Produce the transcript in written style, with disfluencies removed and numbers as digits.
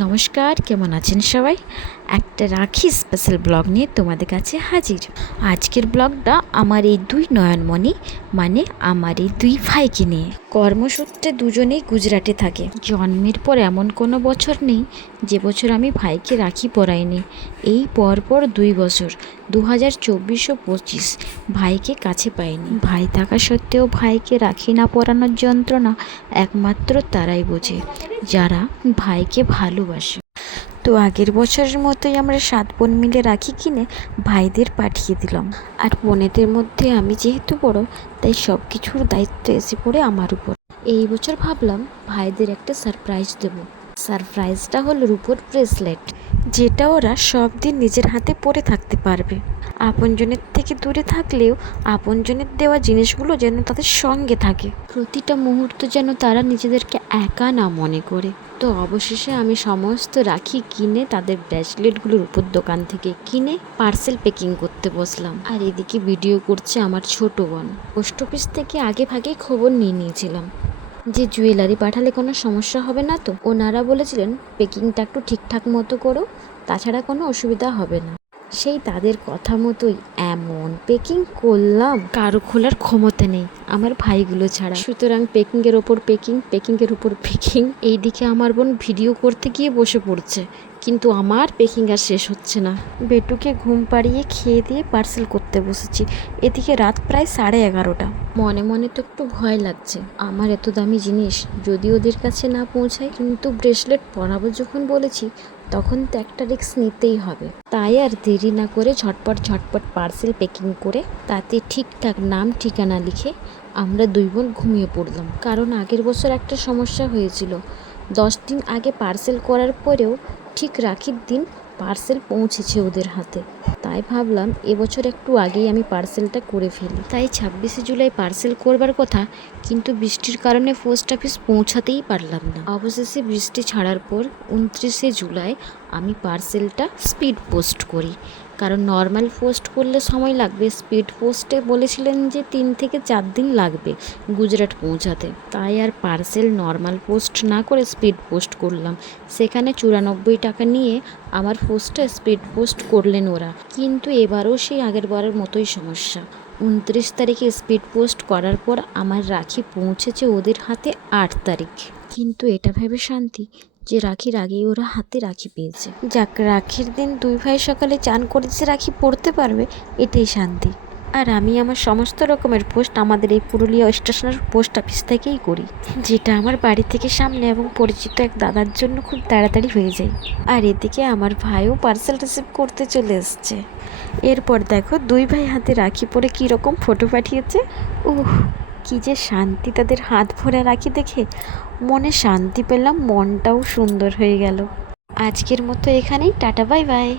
নমস্কার, কেমন আছেন সবাই? একটা রাখি স্পেশাল ব্লগ নিয়ে তোমাদের কাছে হাজির। আজকের ব্লগটা আমার এই দুই নয়নমণি মানে আমার এই দুই ভাইকে নিয়ে। কর্মসূত্রে দুজনেই গুজরাটে থাকে। জন্মের পর এমন কোনো বছর নেই যে বছর আমি ভাইকে রাখি পরাইনি। এই পরপর 2 বছর 2024 ও 25 ভাইকে কাছে পাইনি। ভাই থাকা সত্ত্বেও ভাইকে রাখি না পরানোর যন্ত্রণা একমাত্র তারাই বোঝে যারা ভাইকে ভালোবাসে। তো আগের বছরের মতোই আমরা 7 বোন মিলে রাখি কিনে ভাইদের পাঠিয়ে দিলাম। আর বোনেদের মধ্যে আমি যেহেতু বড়, তাই সব কিছুর দায়িত্ব এসে পড়ে আমার উপর। এই বছর ভাবলাম ভাইদের একটা সারপ্রাইজ দেব। সারপ্রাইজটা হলো রূপোর ব্রেসলেট, যেটা ওরা সব দিন নিজের হাতে পরে থাকতে পারবে। আপনজনের থেকে দূরে থাকলেও আপনজনের দেওয়া জিনিসগুলো যেন তাদের সঙ্গে থাকে, প্রতিটা মুহূর্ত যেন তারা নিজেদেরকে একা না মনে করে। তো অবশেষে আমি সমস্ত রাখি কিনে তাদের ব্রেসলেটগুলো রূপোর দোকান থেকে কিনে পার্সেল প্যাকিং করতে বসলাম। আর এদিকে ভিডিও করছে আমার ছোট বোন। পোস্ট অফিস থেকে আগে ভাগে খবর নিয়েছিলাম যে জুয়েলারি পাঠালে কোনো সমস্যা হবে না তো। ওনারা বলেছিলেন প্যাকিংটা একটু ঠিকঠাক মতো করো, তাছাড়া কোনো অসুবিধা হবে না। সেই তাদের কথা মতোই এমন প্যাকিং করলাম, কারো খোলার ক্ষমতা নেই আমার ভাইগুলো ছাড়া। সুতরাং প্যাকিংয়ের ওপর প্যাকিংয়ের ওপর প্যাকিং। এইদিকে আমার বোন ভিডিও করতে গিয়ে বসে পড়ছে, কিন্তু আমার প্যাকিং আর শেষ হচ্ছে না। বেটুকে ঘুম পাড়িয়ে খেয়ে দিয়ে পার্সেল করতে বসেছি। এদিকে রাত প্রায় 11:30। মনে মনে তো একটু ভয় লাগছে, আমার এত দামি জিনিস যদি ওদের কাছে না পৌঁছায়। কিন্তু ব্রেসলেট পরাবো যখন বলেছি, তখন তো একটা রিস্ক নিতেই হবে। তাই আর দেরি না করে ঝটপট পার্সেল প্যাকিং করে তাতে ঠিকঠাক নাম ঠিকানা লিখে আমরা 2 বোন ঘুমিয়ে পড়লাম। কারণ আগের বছর একটা সমস্যা হয়েছিল, 10 দিন আগে পার্সেল করার পরেও ঠিক রাখির দিন পার্সেল পৌঁছেছে ওদের হাতে। তাই ভাবলাম এবছর একটু আগেই আমি পার্সেলটা করে ফেলি। তাই 26শে জুলাই পার্সেল করবার কথা, কিন্তু বৃষ্টির কারণে পোস্ট অফিস পৌঁছাতেই পারলাম না। অবশেষে বৃষ্টি ছাড়ার পর 29শে জুলাই আমি পার্সেলটা স্পিড পোস্ট করি, কারণ নর্মাল পোস্ট করলে সময় লাগবে। স্পিড পোস্টে বলেছিলেন যে 3 থেকে 4 দিন লাগবে গুজরাট পৌঁছাতে। তাই আর পার্সেল নর্মাল পোস্ট না করে স্পিড পোস্ট করলাম। সেখানে 94 টাকা নিয়ে আমার পোস্টটা স্পিড পোস্ট করলেন ওরা। কিন্তু এবারও সেই আগের বারের মতোই সমস্যা। 29 তারিখে স্পিড পোস্ট করার পর আমার রাখি পৌঁছেছে ওদের হাতে 8 তারিখ। কিন্তু এটা ভেবে শান্তি যে রাখির আগেই ওরা হাতে রাখি পেয়েছে। যাক, রাখির দিন 2 ভাই সকালে চান করে যে রাখি পরতে পারবে, এটাই শান্তি। আর আমি আমার সমস্ত রকমের পোস্ট আমাদের এই পুরুলিয়া স্টেশনের পোস্ট অফিস থেকেই করি, যেটা আমার বাড়ি থেকে সামনে এবং পরিচিত এক দাদার জন্য খুব তাড়াতাড়ি হয়ে যায়। আর এদিকে আমার ভাইও পার্সেল রিসিভ করতে চলে এসছে। এরপর দেখো 2 ভাই হাতে রাখি পরে কীরকম ফটো পাঠিয়েছে। কি যে শান্তি তাদের হাত ভরে রাখি দেখে। মনে শান্তি পেলাম, মনটাও সুন্দর হয়ে গেল। আজকের মতো এখানেই, টাটা, বাই বাই।